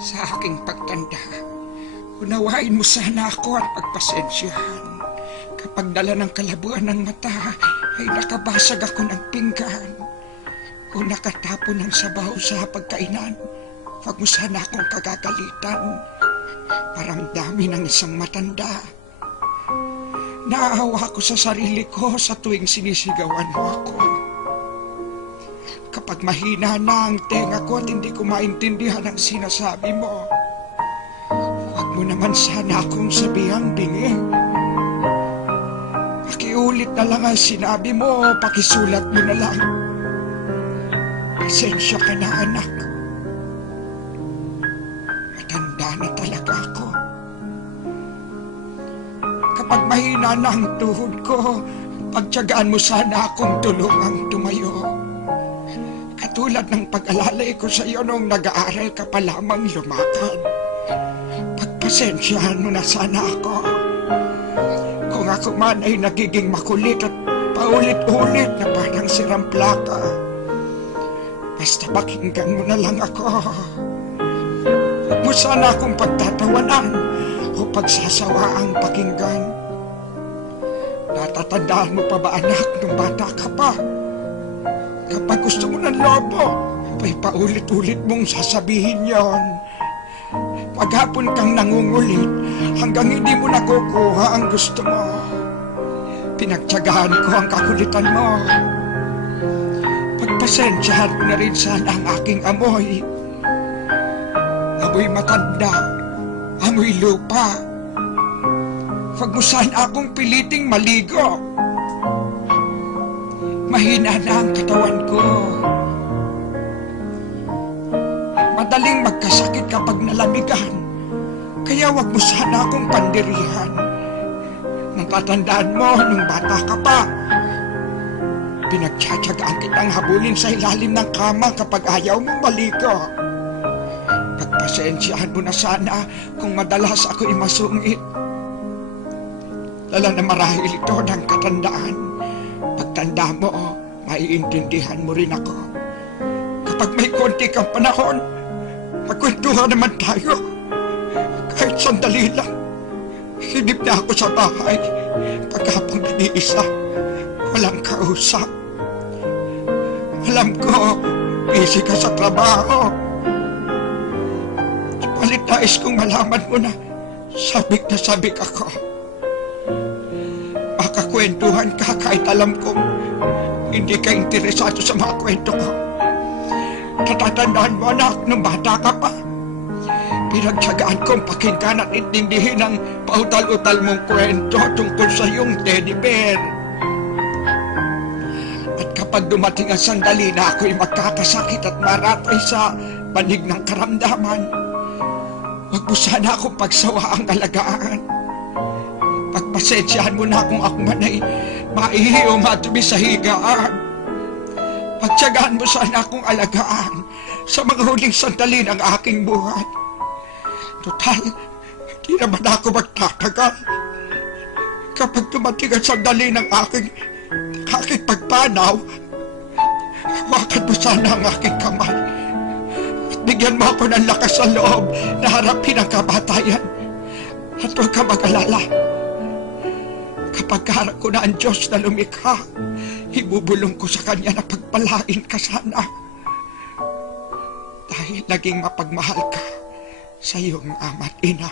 Sa aking pagtanda, unawain mo sana ako at pagpasensyahan. Kapag dala ng kalabuan ng mata, ay nakabasag ako ng pinggan o nakatapon ng sabaw sa pagkainan. Huwag mo sana akong kagagalitan. Paramdami ng isang matanda. Naawa ko sa sarili ko sa tuwing sinisigawan mo ako. Kapag mahina na ang tenga ko at hindi ko maintindihan ang sinasabi mo, huwag mo naman sana akong sabihang bingi. Pakiulit na lang ang sinabi mo, pakisulat mo na lang. Pasensya ka na, anak. Matanda na talaga ako. Kapag mahina na ang tuhod ko, pagtiyagaan mo sana akong tulungang tumayo. Katulad ng pag-alalay ko sa iyo nung nag-aaral ka pa lamang lumakad. Pagpasensyahan mo na sana ako. Kung ako man ay nagiging makulit at paulit-ulit na parang sirang plaka, basta pakinggan mo na lang ako. Huwag mo sana akong pagtatawanan o pagsasawaang pakinggan. Natatandaan mo pa ba, anak, nung bata ka pa? Kapag gusto mo ng lobo, ay paulit-ulit mong sasabihin yon. Paghapon kang nangungulit hanggang hindi mo nakukuha ang gusto mo. Pinagtyagaan ko ang kakulitan mo. Pagpasensyahan mo na rin sana ang aking amoy. Amoy matanda, amoy lupa. Huwag mo sana akong piliting maligo. Mahina na ang katawan ko. Madaling magkasakit kapag nalamigan. Kaya wag mo sana akong pandirihan. Natatandaan mo nung bata ka pa, pinagtsatsagaan kitang habulin sa ilalim ng kama kapag ayaw mong maligo. Pagpasensyahan mo na sana kung madalas ako'y masungit. Lala na marahil ito ng katandaan. Pagtanda mo, maiintindihan mo rin ako. Kapag may konti kang panahon, magkwentuhan naman tayo. Kahit sandali lang, hinip na ako sa bahay. Paghapon nag-iisa, walang kausap. Alam ko, busy ka sa trabaho. Subalit nais kong malaman mo na sabik na sabik ako. Makakwentuhan ka kahit alam kong hindi ka interesado sa mga kwento ko. Natatandaan mo, anak, nung bata ka pa, pinagtyagaan kong pakinggan at intindihin ang pautal-utal mong kwento tungkol sa iyong teddy bear. At kapag dumating ang sandali na ako'y magkakasakit at maratay sa banig ng karamdaman, huwag mo sana akong pagsawaang alagaan. Pagpasensyahan mo na kung ako man ay maihi o matubi sa higaan. Pagtiyagaan mo sana akong alagaan sa mga huling sandali ng aking buhay. Total, hindi naman ako magtatagal. Kapag dumating ang sandali ng aking pagpanaw, hawakan mo sana ang aking kamay at bigyan mo ako ng lakas sa loob na harapin ang kamatayan. At huwag ka mag-alala. Kapag harap ko na ang Diyos na lumikha, ibubulong ko sa Kanya na pagpalain ka sana. Dahil naging mapagmahal ka sa iyong ama't ina.